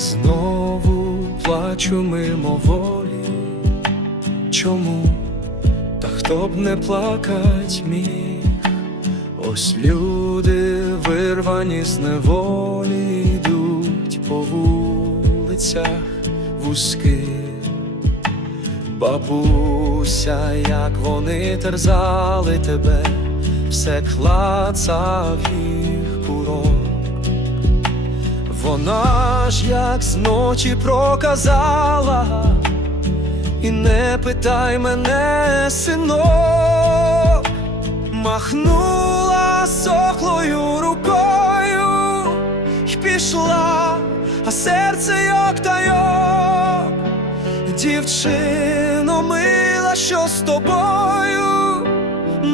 Знову плачу мимоволі. Чому? Та хто б не плакать міг? Ось люди вирвані з неволі йдуть по вулицях вузьких. Бабуся, як вони терзали тебе, все клацав їх. Вона ж як зночі проказала, і не питай мене, синок, махнула сохлою рукою й пішла, а серце йок та йок. Дівчино мила, що з тобою,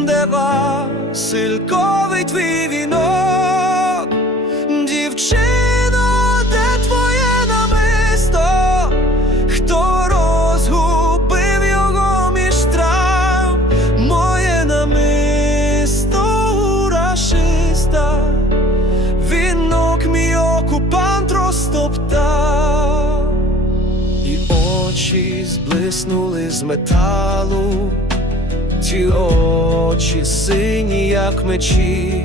де Васильковий твій вінок, очі зблиснули з металу, ті очі сині, як мечі.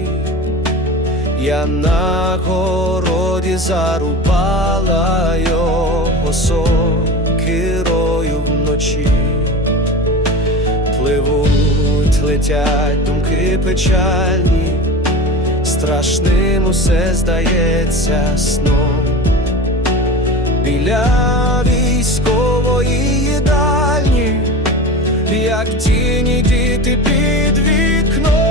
Я на городі зарубала його сокирою вночі. Пливуть, летять думки печальні, страшним усе здається сном біля як тіні діти під вікном.